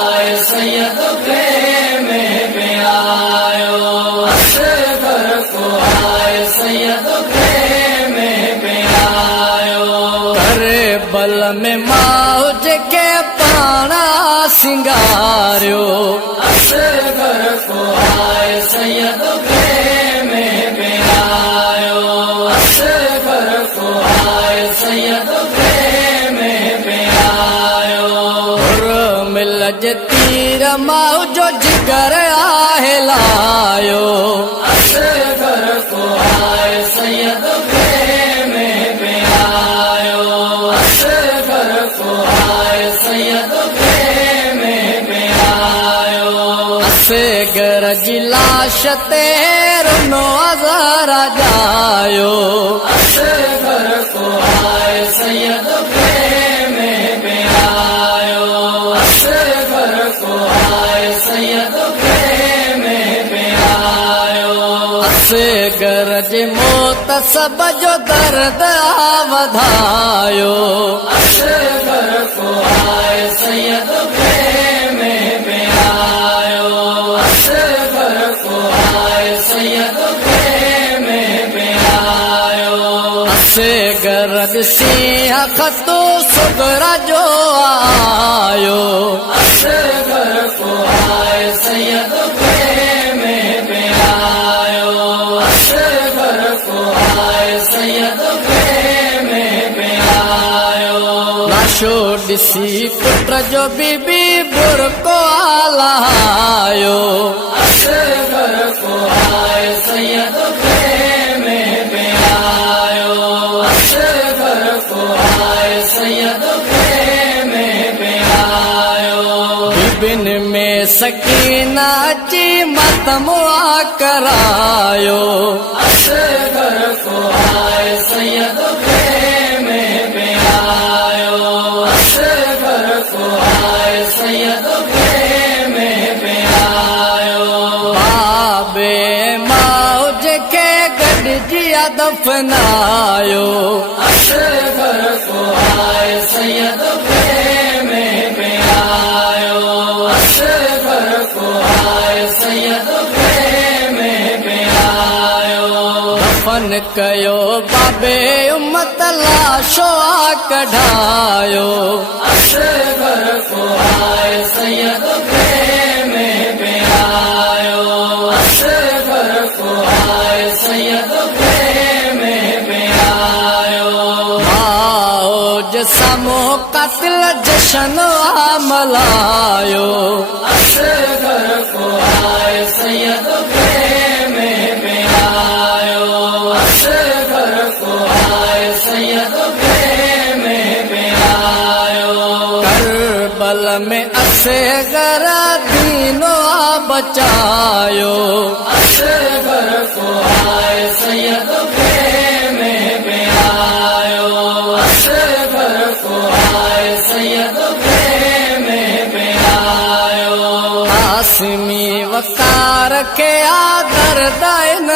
आए सैयद प्रेम में आयो, असगर को आए सैयद प्रेम में आयो। करबल में मौज के पाना सिंगारियो, असगर को आए सैयद प्रेम में आयो, असगर को आए सैयद प्रेम में आयो। मिलज तीर मौजो जिगर आहे लायो, असगर को आए सैयद प्रेम में आयो, असगर को आए सैयद प्रेम में आयो। असगर जी लाश तेरो नज़ारा जायो, असगर को आए सैयद प्रेम में आयो, असगर को आए सैयद प्रेम में आयो। असगर जे मौत सब जो दर्द वधायो, असगर को आए सैयद प्रेम में आयो, असगर को आए सैयद प्रेम में आयो। असगर सिंह खतो सुगरा जो आयो, असगर को आए सैयद प्रेम में आयो, असगर को आए सैयद प्रेम में आयो। लाशो ॾिसी पुट जो बीबी बुरको आलायो, असगर को आए सैयद प्रेम में आयो, असगर को आए सैयद प्रेम में आयो। बिन में सकीना ची मतमुआ करायो, असगर को आए सैयद प्रेम में आयो, असगर को आए सैयद प्रेम में आयो। बाबे मौज के गॾिजिया दफनायो, असगर को आए सैयद प्रेम में आयो, असगर को आए सैयद प्रेम में आयो। दफन कयो बाबे उम्मत लाशो कढायो, असगर को आए सैयद प्रेम में आयो, असगर को आए सैयद प्रेम में आयो। मौज समो कत्ल जशन मलायो, असगर को आए सैयद प्रेम में आयो, असगर को आए सैयद प्रेम में आयो। करबल में असगर दीनो बचायो, असगर को आए सैयद प्रेम में आयो, असगर को आए सैयद प्रेम में आयो। आसमी वकार के आदर दाय न